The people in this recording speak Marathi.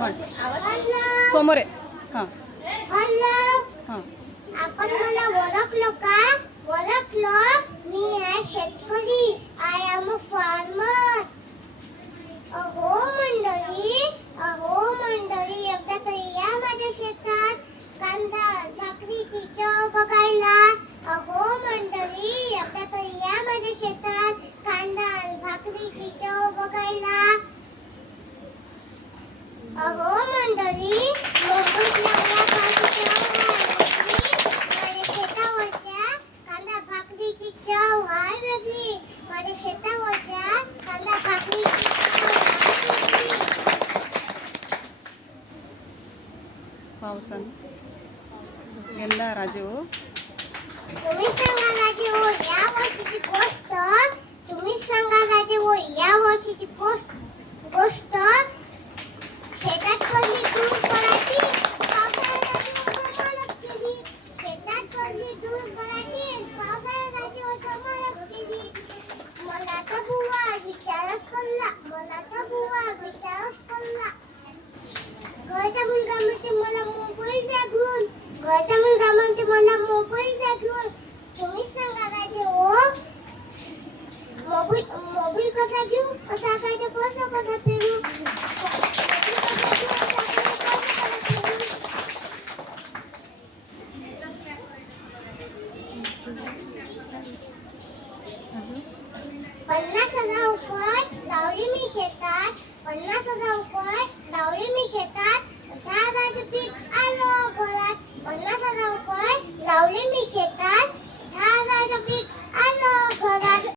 हां समोर आहे. हां हॅलो, हां आपण मला ओळखलं का? ओळखलं, मी आहे शेतकरी. I am a farmer. अहो मंडळी, एकदा तरी या माझ्या शेतात कांदा भाकरीची चव बघायला. अहो मंडळी, एकदा तरी या माझ्या शेतात कांदा भाकरीची चव बघायला. अहो मंडळी, मुंबईत लागला पावसाची चव आहे वेगळी. माझ्या शेतावरच्या कांदा भाकरीची चव आहे वेगळी. माझ्या शेतावरच्या कांदा भाकरीची चव आहे वेगळी. पावसान गेला राजू. तुम्ही सांगा राजे हो या वर्षीची गोष्ट. तुम्ही सांगा राजे हो या वर्षीची गोष्ट. शेतात पडली दूर पराठी, पावसाळ्याची धमालच केली. शेतात पडली दूर पराठी, पावसाळ्याची धमालच केली. मला तर बुवा विचारच पडला. घरचा मुलगा म्हणते मला मोबाईल द्या घेऊन. तुम्ही सांगा राजे हो मोबाईल कसा घेऊ, कसा काय कसा फिरू. अजून 50,000 रुपये लावले मी शेतात. 50,000 रुपये लावले मी शेतात. 10,000 पीक आलं घरात. 50,000 रुपये लावले मी शेतात. 10,000 पीक आलं घरात.